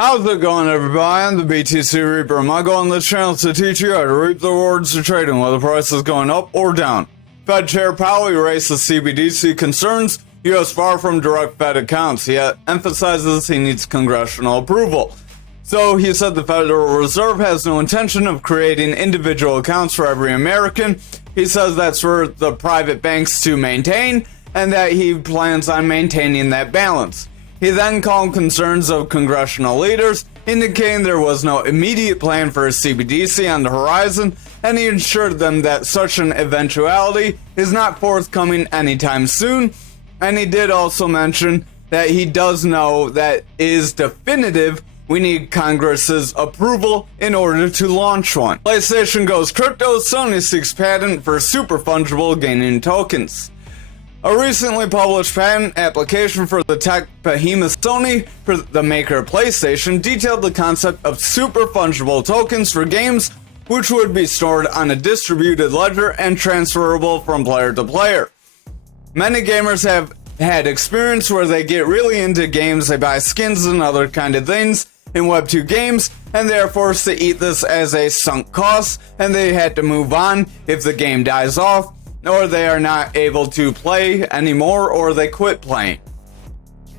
How's it going, everybody? I'm the BTC Reaper. My goal on this channel is to teach you how to reap the rewards of trading, whether the price is going up or down. Fed Chair Powell erased the CBDC concerns. U.S. far from direct Fed accounts, yet emphasizes he needs congressional approval. So he said the Federal Reserve has no intention of creating individual accounts for every American. He says that's for the private banks to maintain, and that he plans on maintaining that balance. He then called concerns of congressional leaders, indicating there was no immediate plan for a CBDC on the horizon, and he assured them that such an eventuality is not forthcoming anytime soon. And he did also mention that he does know that is definitive. We need Congress's approval in order to launch one. PlayStation goes crypto, Sony seeks patent for Super-Fungible gaming tokens. A recently published patent application for the tech behemoth Sony for the maker of PlayStation detailed the concept of super-fungible tokens for games, which would be stored on a distributed ledger and transferable from player to player. Many gamers have had experience where they get really into games, they buy skins and other kind of things in Web 2 games, and they are forced to eat this as a sunk cost, and they had to move on if the game dies off, or they are not able to play anymore, or they quit playing.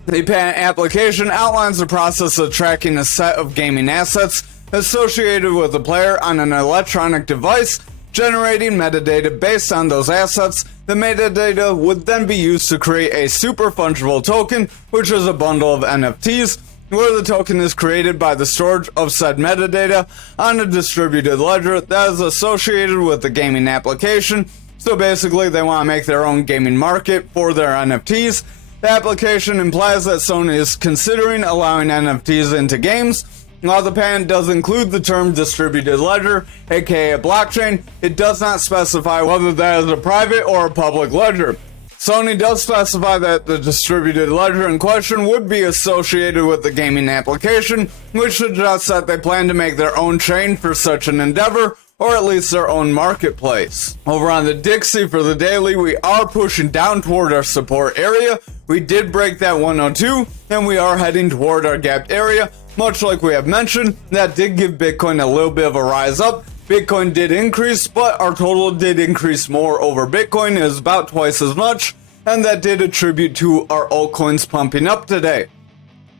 The patent application outlines the process of tracking a set of gaming assets associated with a player on an electronic device, generating metadata based on those assets. The metadata would then be used to create a super-fungible token, which is a bundle of NFTs, where the token is created by the storage of said metadata on a distributed ledger that is associated with the gaming application. So basically, they want to make their own gaming market for their NFTs. The application implies that Sony is considering allowing NFTs into games. While the patent does include the term distributed ledger, aka a blockchain, it does not specify whether that is a private or a public ledger. Sony does specify that the distributed ledger in question would be associated with the gaming application, which suggests that they plan to make their own chain for such an endeavor, or at least their own marketplace. Over on the Dixie for the daily, we are pushing down toward our support area. We did break that 102, and we are heading toward our gapped area. Much like we have mentioned, that did give Bitcoin a little bit of a rise up. Bitcoin did increase, but our total did increase more over Bitcoin. It is about twice as much, and that did attribute to our altcoins pumping up today.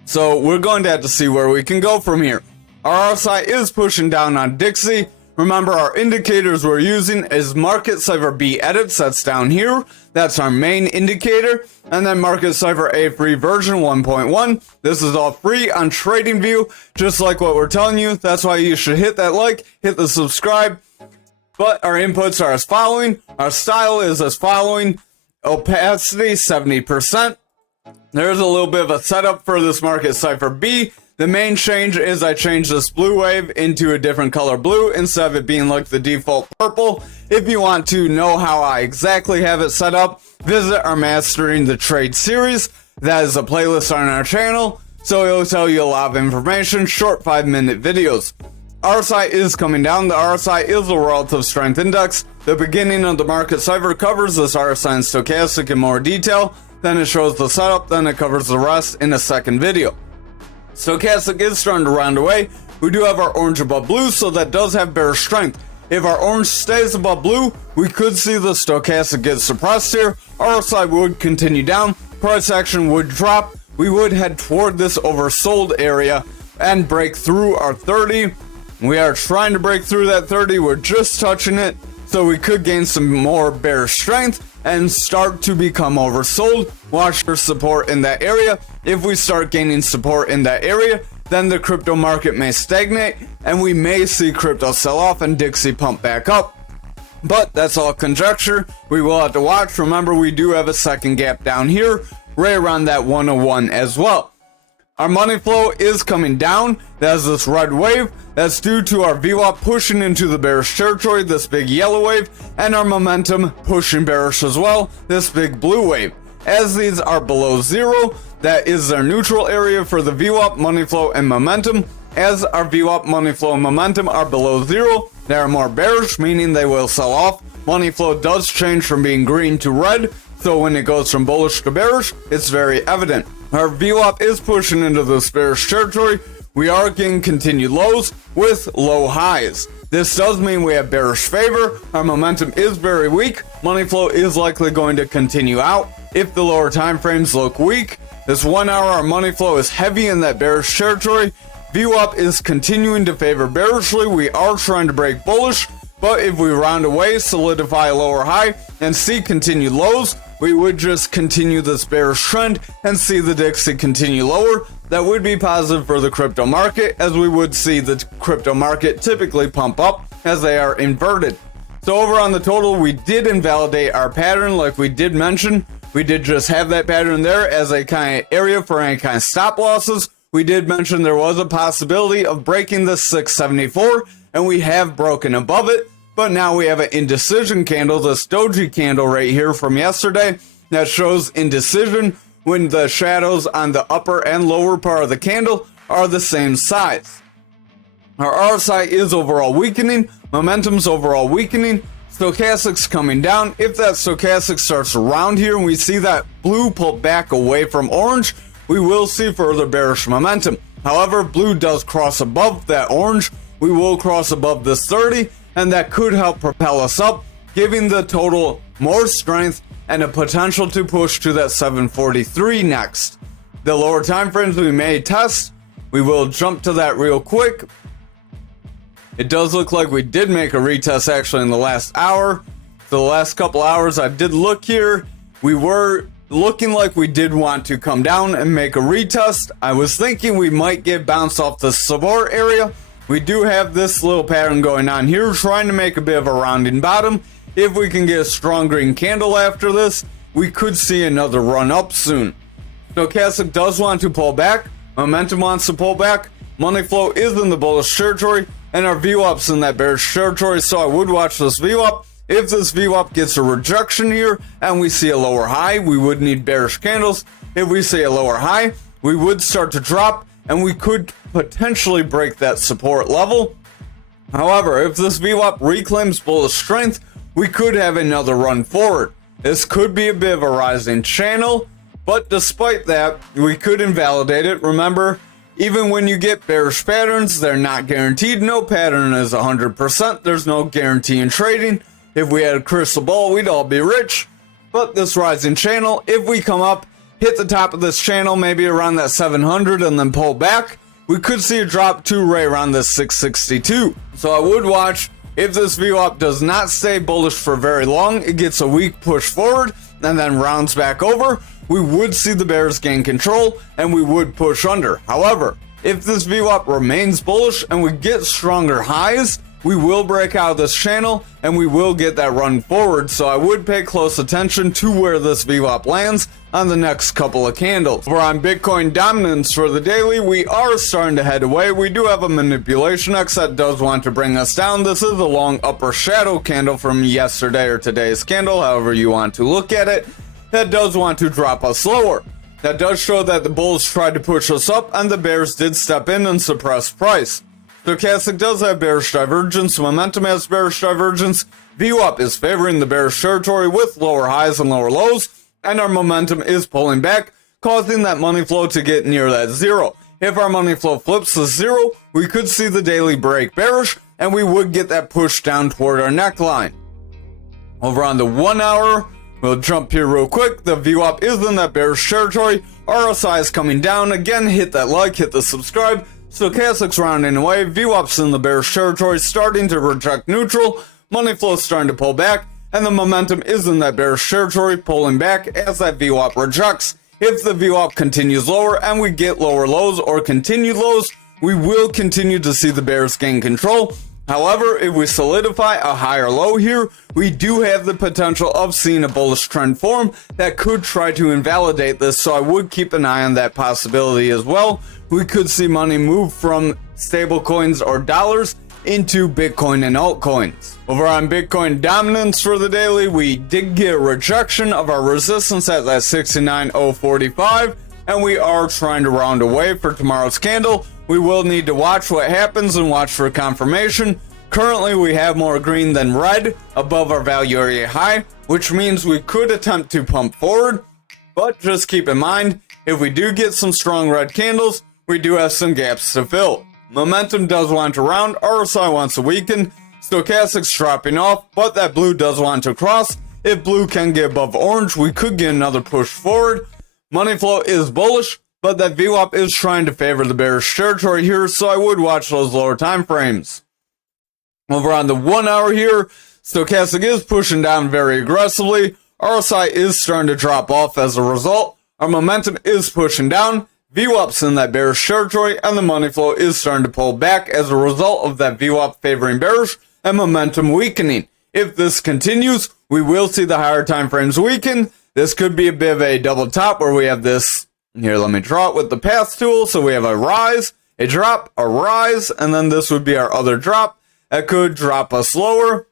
So we're going to have to see where we can go from here. Our RSI is pushing down on Dixie. Remember, our indicators we're using is Market Cipher B edits, that's down here. That's our main indicator. And then Market Cipher A free version 1.1. This is all free on TradingView, just like what we're telling you. That's why you should hit that like, hit the subscribe. But our inputs are as following. Our style is as following. Opacity 70%. There's a little bit of a setup for this Market Cipher B. The main change is I changed this blue wave into a different color blue instead of it being like the default purple. If you want to know how I exactly have it set up, visit our Mastering the Trade series. That is a playlist on our channel, so it'll tell you a lot of information, short 5-minute videos. RSI is coming down. The RSI is a relative strength index. The beginning of the Market Cipher covers this RSI and stochastic in more detail. Then it shows the setup, then it covers the rest in a second video. Stochastic is starting to round away. We do have our orange above blue, so that does have bearish strength. If our orange stays above blue, we could see the stochastic get suppressed here. RSI would continue down. Price action would drop. We would head toward this oversold area and break through our 30. We are trying to break through that 30. We're just touching it, so we could gain some more bearish strength and start to become oversold. Watch for support in that area. If we start gaining support in that area, then the crypto market may stagnate and we may see crypto sell off and Dixie pump back up. But that's all conjecture. We will have to watch. Remember, we do have a second gap down here, right around that 101 as well. Our money flow is coming down. That's this red wave. That's due to our VWAP pushing into the bearish territory, this big yellow wave, and our momentum pushing bearish as well, this big blue wave. As these are below zero, that is their neutral area for the VWAP, money flow, and momentum. As our VWAP, money flow, and momentum are below zero, they are more bearish, meaning they will sell off. Money flow does change from being green to red, so when it goes from bullish to bearish, it's very evident. Our VWAP is pushing into this bearish territory. we are getting continued lows with low highs. This does mean we have bearish favor, our momentum is very weak, money flow is likely going to continue out. If the lower time frames look weak, this 1 hour our money flow is heavy in that bearish territory. VWAP is continuing to favor bearishly, we are trying to break bullish, but if we round away, solidify a lower high, and see continued lows, we would just continue this bearish trend and see the Dixie continue lower. That would be positive for the crypto market, as we would see the crypto market typically pump up as they are inverted. So over on the total, we did invalidate our pattern like we did mention. We did just have that pattern there as a kind of area for any kind of stop losses. We did mention there was a possibility of breaking the 674, and we have broken above it. But now we have an indecision candle, this doji candle right here from yesterday, that shows indecision when the shadows on the upper and lower part of the candle are the same size. Our RSI is overall weakening, momentum's overall weakening, stochastic's coming down. If that stochastic starts around here and we see that blue pull back away from orange, we will see further bearish momentum. However, blue does cross above that orange, we will cross above this 30, and that could help propel us up, giving the total more strength and a potential to push to that 743 next. The lower time frames we may test, we will jump to that real quick. It does look like we did make a retest actually in the last hour. For the last couple hours I did look here, we were looking like we did want to come down and make a retest. I was thinking we might get bounced off the support area. We do have this little pattern going on here, trying to make a bit of a rounding bottom. If we can get a strong green candle after this, we could see another run up soon. Stochastic does want to pull back, momentum wants to pull back, money flow is in the bullish territory, and our VWAP's in that bearish territory, so I would watch this VWAP. If this VWAP gets a rejection here and we see a lower high, we would need bearish candles. If we see a lower high, we would start to drop, and we could potentially break that support level. However, if this VWAP reclaims bullish strength, we could have another run forward. This could be a bit of a rising channel, but despite that, we could invalidate it. Remember, even when you get bearish patterns, they're not guaranteed. No pattern is 100%. There's no guarantee in trading. If we had a crystal ball, we'd all be rich. But this rising channel, if we come up, hit the top of this channel, maybe around that 700 and then pull back, we could see a drop to right around this 662. So I would watch. If this VWAP does not stay bullish for very long, it gets a weak push forward and then rounds back over, we would see the bears gain control and we would push under. However, if this VWAP remains bullish and we get stronger highs, we will break out of this channel and we will get that run forward. So I would pay close attention to where this VWAP lands on the next couple of candles. We're on Bitcoin dominance for the daily. We are starting to head away. We do have a manipulation X that does want to bring us down. This is a long upper shadow candle from yesterday or today's candle, however you want to look at it. That does want to drop us lower. That does show that the bulls tried to push us up and the bears did step in and suppress price. Stochastic does have bearish divergence, momentum has bearish divergence, VWAP is favoring the bearish territory with lower highs and lower lows, and our momentum is pulling back, causing that money flow to get near that zero. If our money flow flips to zero, we could see the daily break bearish, and we would get that push down toward our neckline. Over on the 1 hour, we'll jump here real quick. The VWAP is in that bearish territory, RSI is coming down. Again, hit that like, hit the subscribe. Stochastic's rounding away, VWAP's in the bearish territory, starting to reject neutral, money flow's starting to pull back, and the momentum is in that bearish territory, pulling back as that VWAP rejects. If the VWAP continues lower and we get lower lows or continued lows, we will continue to see the bears gain control. However, if we solidify a higher low here, we do have the potential of seeing a bullish trend form that could try to invalidate this, so I would keep an eye on that possibility as well. We could see money move from stable coins or dollars into Bitcoin and altcoins. Over on Bitcoin dominance for the daily, we did get a rejection of our resistance at that 69.045, and we are trying to round away for tomorrow's candle. We will need to watch what happens and watch for confirmation. Currently, we have more green than red above our value area high, which means we could attempt to pump forward, but just keep in mind, if we do get some strong red candles, we do have some gaps to fill. Momentum does want to round, RSI wants to weaken, stochastic's dropping off, but that blue does want to cross. If blue can get above orange, we could get another push forward. Money flow is bullish, but that VWAP is trying to favor the bearish territory here, so I would watch those lower time frames. Over on the 1 hour here, stochastic is pushing down very aggressively. RSI is starting to drop off as a result. Our momentum is pushing down. VWAP's in that bearish territory, and the money flow is starting to pull back as a result of that VWAP favoring bearish and momentum weakening. If this continues, we will see the higher time frames weaken. This could be a bit of a double top where we have this. Here, let me draw it with the path tool. So we have a rise, a drop, a rise, and then this would be our other drop. That could drop us lower.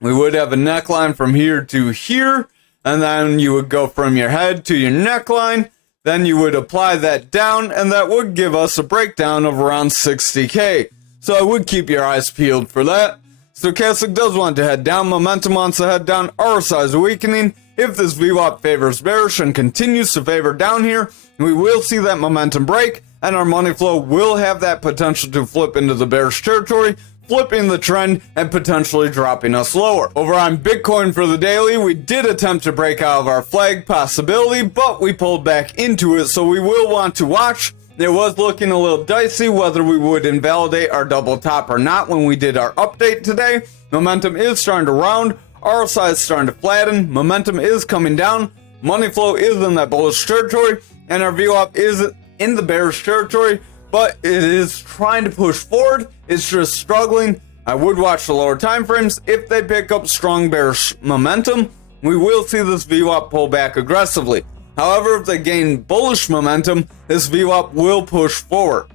We would have a neckline from here to here, and then you would go from your head to your neckline. Then you would apply that down, and that would give us a breakdown of around 60K. So I would keep your eyes peeled for that. Stochastic does want to head down, momentum wants to head down, RSI is weakening. If this VWAP favors bearish and continues to favor down here, we will see that momentum break, and our money flow will have that potential to flip into the bearish territory, flipping the trend and potentially dropping us lower. Over on Bitcoin for the daily, we did attempt to break out of our flag possibility, but we pulled back into it, so we will want to watch. It was looking a little dicey whether we would invalidate our double top or not when we did our update today. Momentum is starting to round, RSI is starting to flatten, momentum is coming down, money flow is in that bullish territory, and our VWAP is in the bearish territory, but it is trying to push forward. It's just struggling. I would watch the lower time frames. If they pick up strong bearish momentum, we will see this VWAP pull back aggressively. However, if they gain bullish momentum, this VWAP will push forward.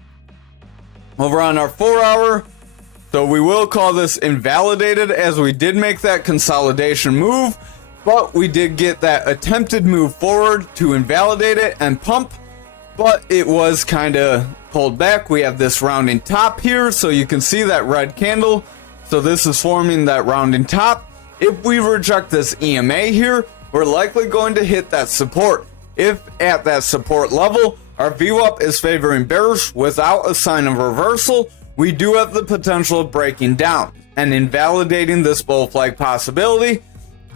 Over on our 4 hour, so we will call this invalidated as we did make that consolidation move, but we did get that attempted move forward to invalidate it and pump, but it was kind of pulled back. We have this rounding top here, so you can see that red candle. So this is forming that rounding top. If we reject this EMA here, we're likely going to hit that support. If at that support level, our VWAP is favoring bearish without a sign of reversal, we do have the potential of breaking down and invalidating this bull flag possibility,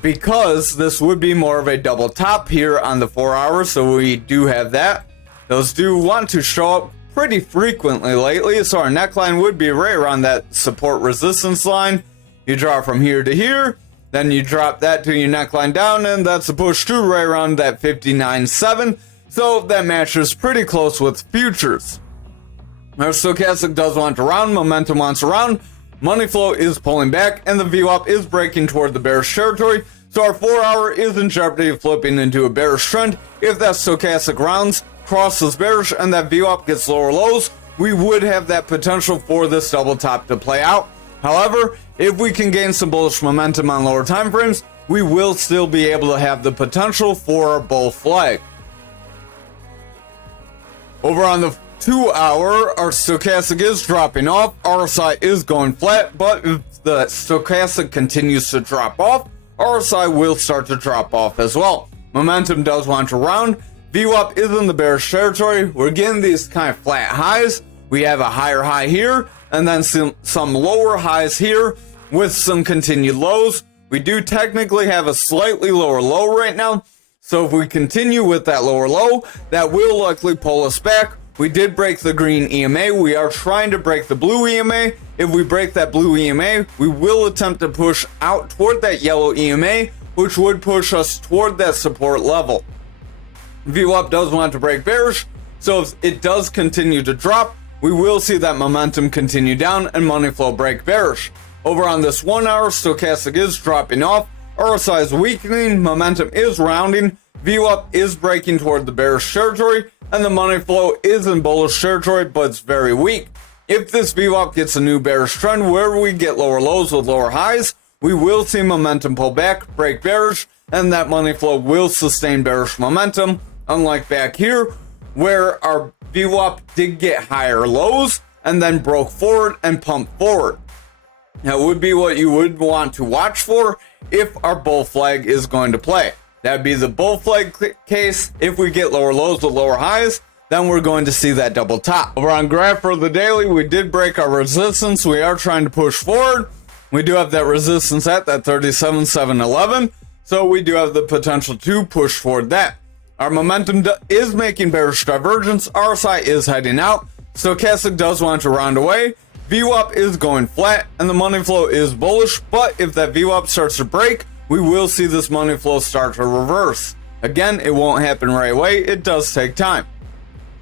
because this would be more of a double top here on the 4 hour, so we do have that. Those do want to show up pretty frequently lately, so our neckline would be right around that support resistance line. You draw from here to here, then you drop that to your neckline down, and that's a push through right around that 59.7, so that matches pretty close with futures. Our stochastic does want to round, momentum wants to round, money flow is pulling back, and the VWAP is breaking toward the bearish territory, so our 4 hour is in jeopardy of flipping into a bearish trend. If that stochastic rounds, crosses bearish, and that VWAP gets lower lows, we would have that potential for this double top to play out. However, if we can gain some bullish momentum on lower time frames, we will still be able to have the potential for a bull flag. Over on the 2 hour, our stochastic is dropping off, RSI is going flat, but if the stochastic continues to drop off, RSI will start to drop off as well. Momentum does want to round, VWAP is in the bearish territory. We're getting these kind of flat highs. We have a higher high here, and then some lower highs here with some continued lows. We do technically have a slightly lower low right now, so if we continue with that lower low, that will likely pull us back. We did break the green EMA. We are trying to break the blue EMA. If we break that blue EMA, we will attempt to push out toward that yellow EMA, which would push us toward that support level. VWAP does want to break bearish, so if it does continue to drop, we will see that momentum continue down and money flow break bearish. Over on this 1 hour, stochastic is dropping off, RSI is weakening, momentum is rounding, VWAP is breaking toward the bearish territory, and the money flow is in bullish territory, but it's very weak. If this VWAP gets a new bearish trend where we get lower lows with lower highs, we will see momentum pull back, break bearish, and that money flow will sustain bearish momentum, unlike back here, where our VWAP did get higher lows and then broke forward and pumped forward. That would be what you would want to watch for if our bull flag is going to play. That would be the bull flag case. If we get lower lows with lower highs, then we're going to see that double top. Over on graph for the daily, we did break our resistance. We are trying to push forward. We do have that resistance at that 37,711. So we do have the potential to push forward that. Our momentum is making bearish divergence. RSI is heading out. Stochastic does want to round away. VWAP is going flat and the money flow is bullish. But if that VWAP starts to break, we will see this money flow start to reverse. Again, it won't happen right away. It does take time.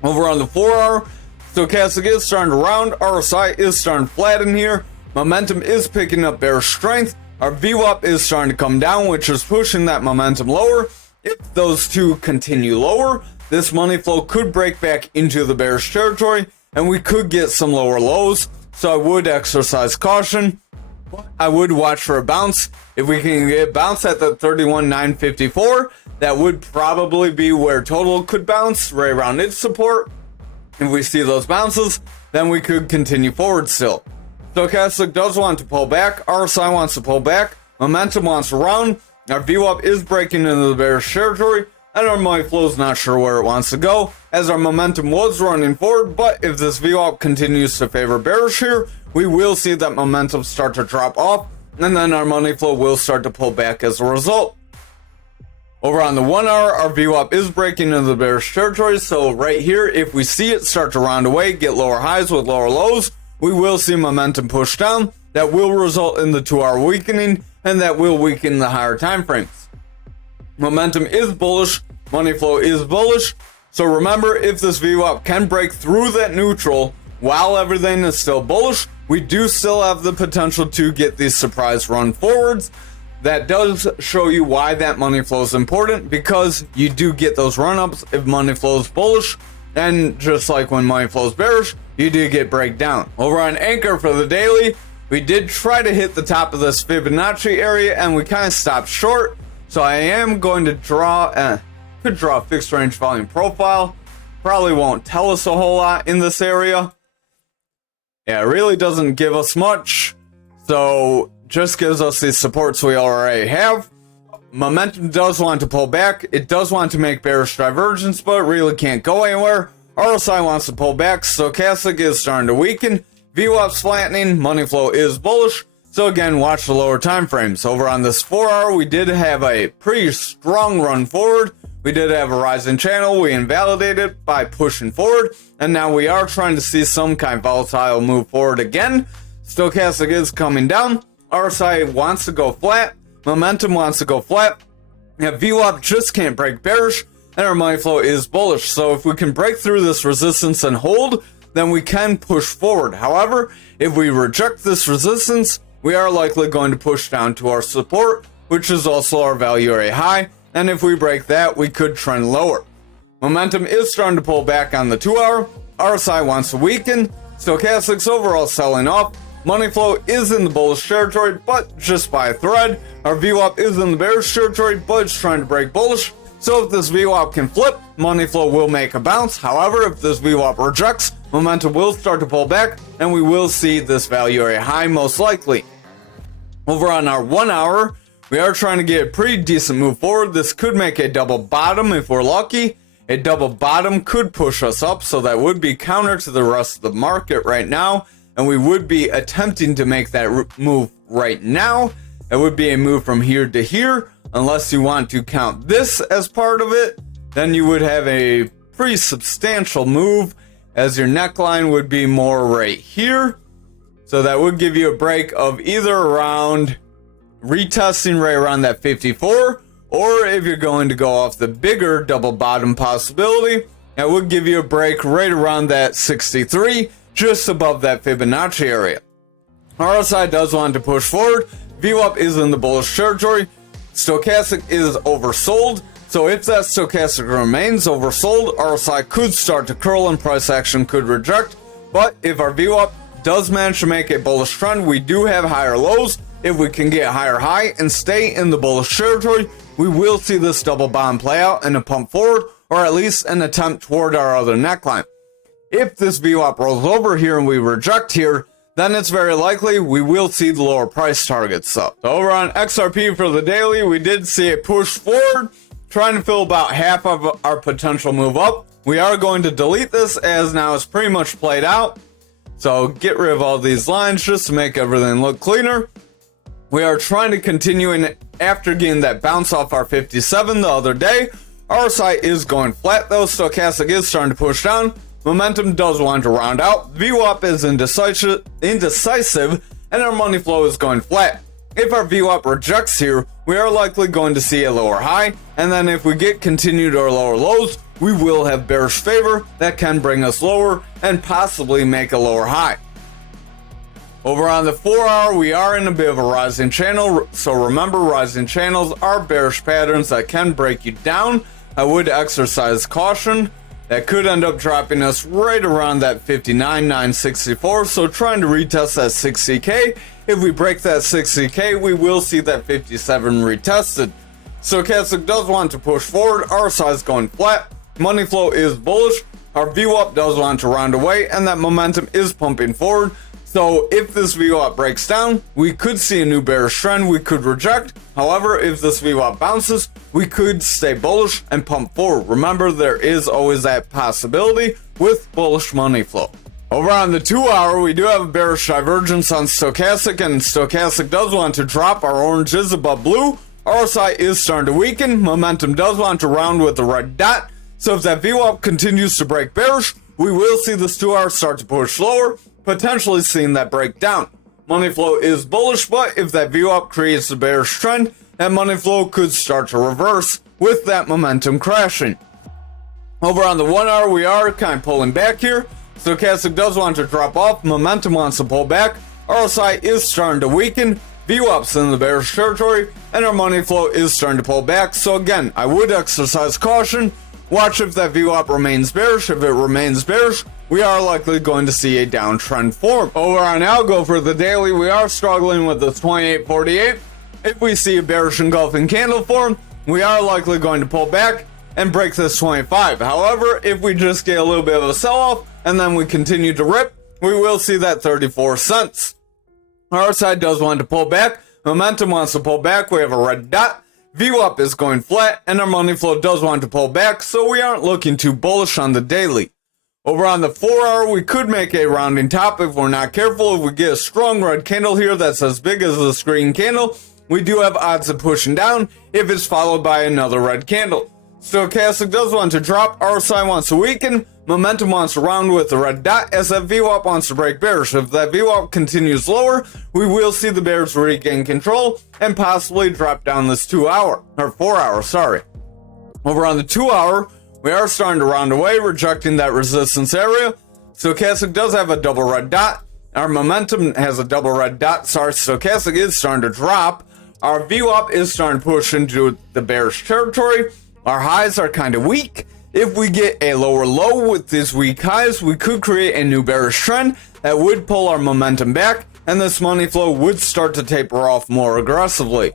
Over on the 4-hour, Stochastic is starting to round. RSI is starting to flatten here. Momentum is picking up bearish strength. Our VWAP is starting to come down, which is pushing that momentum lower. If those two continue lower, this money flow could break back into the bearish territory and we could get some lower lows. So I would exercise caution. I would watch for a bounce. If we can get bounce at the 31,954, that would probably be where total could bounce right around its support. If we see those bounces, then we could continue forward still. Stochastic does want to pull back. RSI wants to pull back. Momentum wants to round. Our VWAP is breaking into the bearish territory, and our money flow is not sure where it wants to go, as our momentum was running forward. But if this VWAP continues to favor bearish here, we will see that momentum start to drop off, and then our money flow will start to pull back as a result. Over on the 1-hour, our VWAP is breaking into the bearish territory, so right here, if we see it start to round away, get lower highs with lower lows, we will see momentum push down. That will result in the 2-hour weakening, and that will weaken the higher time frames. Momentum is bullish, money flow is bullish, so remember, if this VWAP can break through that neutral while everything is still bullish, we do still have the potential to get these surprise run forwards. That does show you why that money flow is important, because you do get those run-ups if money flow is bullish, and just like when money flow is bearish, you do get breakdown. Over on Ankr for the daily, we did try to hit the top of this Fibonacci area and we kind of stopped short. So I am going to could draw a fixed range volume profile. Probably won't tell us a whole lot in this area. Yeah, it really doesn't give us much. So just gives us the supports we already have. Momentum does want to pull back. It does want to make bearish divergence, but it really can't go anywhere. RSI wants to pull back. Stochastic is starting to weaken. VWAP's flattening. Money flow is bullish. So again, watch the lower time frames. Over on this 4-hour, we did have a pretty strong run forward. We did have a rising channel. We invalidated it by pushing forward. And now we are trying to see some kind of volatile move forward again. Stochastic is coming down. RSI wants to go flat. Momentum wants to go flat. Yeah, VWAP just can't break bearish. And our money flow is bullish. So if we can break through this resistance and hold, then we can push forward. However, if we reject this resistance, we are likely going to push down to our support, which is also our value area high. And if we break that, we could trend lower. Momentum is starting to pull back on the 2-hour. RSI wants to weaken. Stochastic's overall selling off. Money flow is in the bullish territory, but just by a thread. Our VWAP is in the bearish territory, but it's trying to break bullish. So if this VWAP can flip, money flow will make a bounce. However, if this VWAP rejects, momentum will start to pull back, and we will see this value area high most likely. Over on our 1-hour, we are trying to get a pretty decent move forward. This could make a double bottom if we're lucky. A double bottom could push us up, so that would be counter to the rest of the market right now. And we would be attempting to make that move right now. It would be a move from here to here. Unless you want to count this as part of it, then you would have a pretty substantial move, as your neckline would be more right here. So that would give you a break of either around retesting right around that 54, or if you're going to go off the bigger double bottom possibility, that would give you a break right around that 63, just above that Fibonacci area. RSI does want to push forward. VWAP is in the bullish territory. Stochastic is oversold. So if that stochastic remains oversold, RSI could start to curl and price action could reject. But if our VWAP does manage to make a bullish trend, we do have higher lows. If we can get higher high and stay in the bullish territory, we will see this double bottom play out and a pump forward, or at least an attempt toward our other neckline. If this VWAP rolls over here and we reject here, then it's very likely we will see the lower price targets up. So over on XRP for the daily, we did see a push forward, trying to fill about half of our potential move up. We are going to delete this as now it's pretty much played out. So get rid of all these lines just to make everything look cleaner. We are trying to continue in after getting that bounce off our 57 the other day. RSI is going flat though, stochastic is starting to push down. Momentum does want to round out. VWAP is indecisive and our money flow is going flat. If our VWAP rejects here, we are likely going to see a lower high, and then if we get continued or lower lows, we will have bearish favor that can bring us lower and possibly make a lower high. Over on the 4 hour, we are in a bit of a rising channel, so remember rising channels are bearish patterns that can break you down. I would exercise caution. That could end up dropping us right around that 59,964, so trying to retest that 60k. If we break that 60k, we will see that 57 retested. Stochastic does want to push forward, RSI is going flat, money flow is bullish, our VWAP does want to round away, and that momentum is pumping forward. So if this VWAP breaks down, we could see a new bearish trend we could reject. However, if this VWAP bounces, we could stay bullish and pump forward. Remember, there is always that possibility with bullish money flow. Over on the 2 hour, we do have a bearish divergence on stochastic, and stochastic does want to drop. Our orange is above blue. RSI is starting to weaken. Momentum does want to round with the red dot. So if that VWAP continues to break bearish, we will see this 2 hour start to push lower, potentially seeing that breakdown. Money flow is bullish, but if that VWAP creates a bearish trend, that money flow could start to reverse with that momentum crashing. Over on the 1 hour, we are kind of pulling back here. Stochastic does want to drop off, momentum wants to pull back, RSI is starting to weaken, VWAP's in the bearish territory, and our money flow is starting to pull back. So again, I would exercise caution. Watch if that VWAP remains bearish. If it remains bearish, we are likely going to see a downtrend form. Over on ALGO for the daily, we are struggling with the 2848. If we see a bearish engulfing candle form, we are likely going to pull back and break this 25. However, if we just get a little bit of a sell-off and then we continue to rip, we will see that 34 cents. RSI does want to pull back. Momentum wants to pull back. We have a red dot. VWAP is going flat, and our money flow does want to pull back, so we aren't looking too bullish on the daily. Over on the 4 hour, we could make a rounding top if we're not careful. If we get a strong red candle here that's as big as the screen candle, we do have odds of pushing down if it's followed by another red candle. Stochastic does want to drop, RSI wants to weaken, momentum wants to round with the red dot as that VWAP wants to break bearish. If that VWAP continues lower, we will see the bears regain control and possibly drop down this 4 hour, sorry. Over on the 2 hour, we are starting to round away, rejecting that resistance area. Stochastic does have a double red dot. Our momentum has a double red dot. Sorry, stochastic is starting to drop. Our VWAP is starting to push into the bearish territory. Our highs are kind of weak. If we get a lower low with these weak highs, we could create a new bearish trend that would pull our momentum back, and this money flow would start to taper off more aggressively.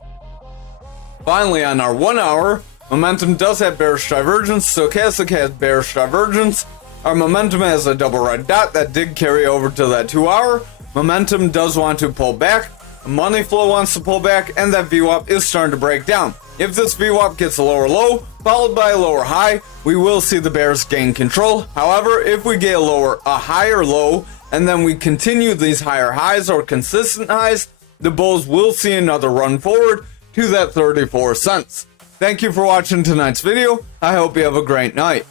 Finally, on our 1 hour, momentum does have bearish divergence. Stochastic has bearish divergence. Our momentum has a double red dot that did carry over to that 2 hour. Momentum does want to pull back. Money flow wants to pull back, and that VWAP is starting to break down. If this VWAP gets a lower low, followed by a lower high, we will see the bears gain control. However, if we get a higher low, and then we continue these higher highs or consistent highs, the bulls will see another run forward to that 34 cents. Thank you for watching tonight's video. I hope you have a great night.